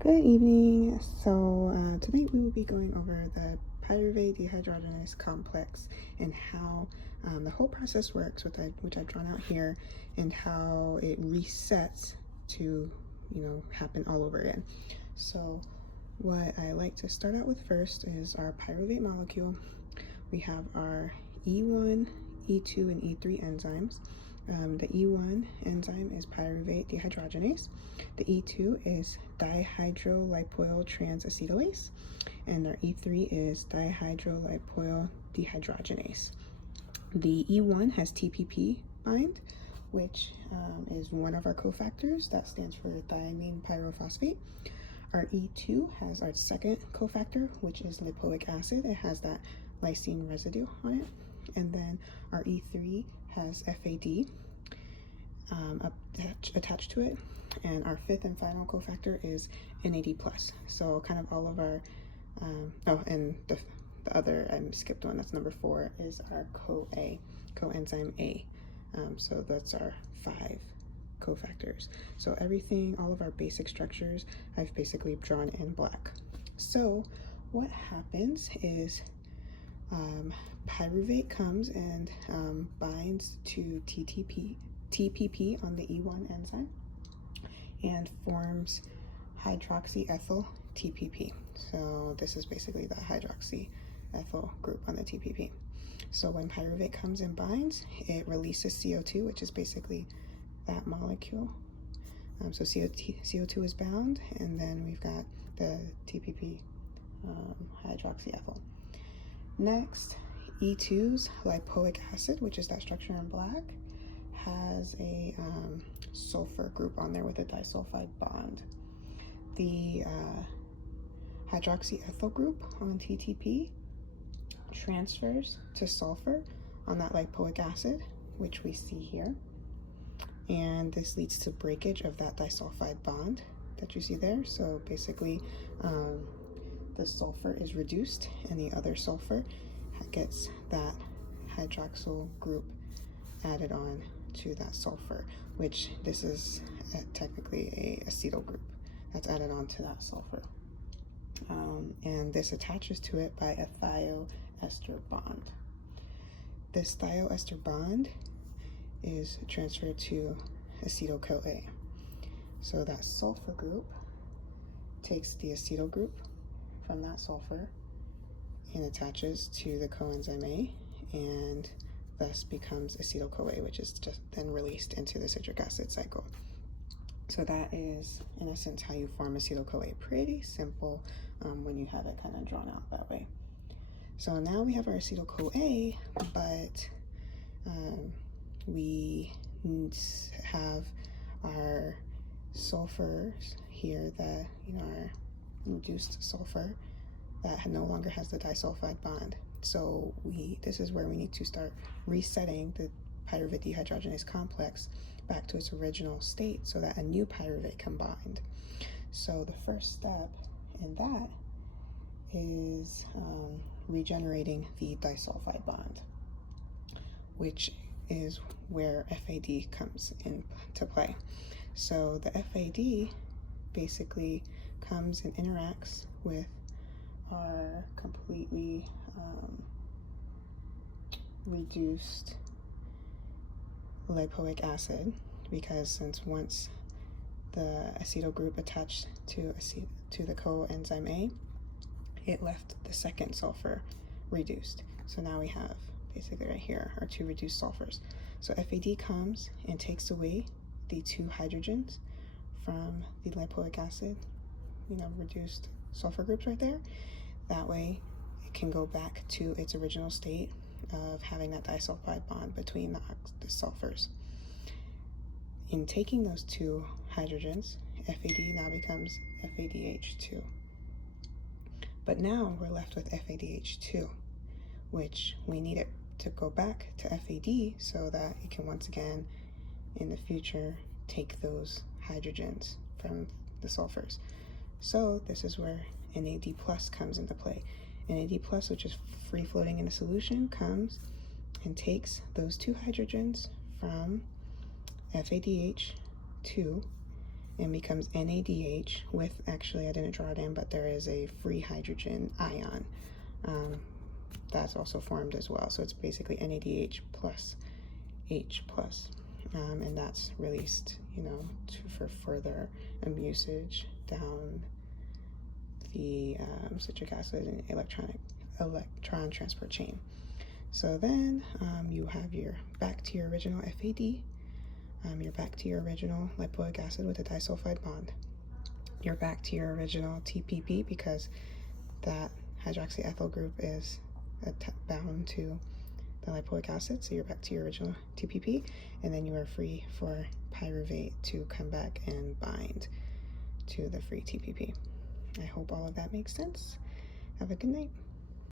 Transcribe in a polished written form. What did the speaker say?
Good evening. Tonight we will be going over the pyruvate dehydrogenase complex and how the whole process works, which I've drawn out here, and how it resets to, happen all over again. So what I like to start out with first is our pyruvate molecule. We have our E1, E2, and E3 enzymes. The E1 enzyme is pyruvate dehydrogenase. The E2 is dihydrolipoyl transacetylase, and our E3 is dihydrolipoyl dehydrogenase. The E1 has TPP bind, which is one of our cofactors. That stands for thiamine pyrophosphate. Our E2 has our second cofactor, which is lipoic acid. It has that lysine residue on it. And then our E3 has FAD attached to it. And our fifth and final cofactor is NAD+. So kind of all of our, and the other, I skipped one, that's number 4, is our coenzyme A. So that's our 5 cofactors. So everything, all of our basic structures, I've basically drawn in black. So what happens is pyruvate comes and binds to TPP on the E1 enzyme and forms hydroxyethyl TPP. So this is basically the hydroxyethyl group on the TPP. So when pyruvate comes and binds, it releases CO2, which is basically that molecule. So CO2 is bound, and then we've got the TPP hydroxyethyl. Next, E2's lipoic acid, which is that structure in black, has a sulfur group on there with a disulfide bond. The hydroxyethyl group on TTP transfers to sulfur on that lipoic acid, which we see here. And this leads to breakage of that disulfide bond that you see there. So basically, the sulfur is reduced and the other sulfur gets that hydroxyl group added on to that sulfur, which this is technically a acetyl group that's added on to that sulfur. And this attaches to it by a thioester bond. This thioester bond is transferred to acetyl-CoA. So that sulfur group takes the acetyl group from that sulfur and attaches to the coenzyme A, and thus becomes acetyl-CoA, which is just then released into the citric acid cycle. So that is, in essence, how you form acetyl-CoA. Pretty simple when you have it kind of drawn out that way. So now we have our acetyl-CoA, but we have our sulfurs here, our reduced sulfur that no longer has the disulfide bond. So this is where we need to start resetting the pyruvate dehydrogenase complex back to its original state so that a new pyruvate can bind. So the first step in that is regenerating the disulfide bond, which is where FAD comes into play. So the FAD basically comes and interacts with our completely reduced lipoic acid, because since once the acetyl group attached to the coenzyme A, it left the second sulfur reduced. So now we have basically right here our 2 reduced sulfurs. So FAD comes and takes away the 2 hydrogens from the lipoic acid, reduced sulfur groups right there. That way it can go back to its original state of having that disulfide bond between the sulfurs. In taking those 2 hydrogens, FAD now becomes FADH2. But now we're left with FADH2, which we need it to go back to FAD so that it can once again in the future take those hydrogens from the sulfurs. So this is where NAD+ comes into play. NAD+, which is free floating in a solution, comes and takes those 2 hydrogens from FADH2 and becomes NADH with, actually I didn't draw it in, but there is a free hydrogen ion that's also formed as well. So it's basically NADH plus H plus, and that's released, you know, for further usage down the citric acid and electron transport chain. So then you have your back to your original FAD, you're back to your original lipoic acid with a disulfide bond. You're back to your original TPP because that hydroxyethyl group is bound to the lipoic acid, so you're back to your original TPP, and then you are free for pyruvate to come back and bind to the free TPP. I hope all of that makes sense. Have a good night.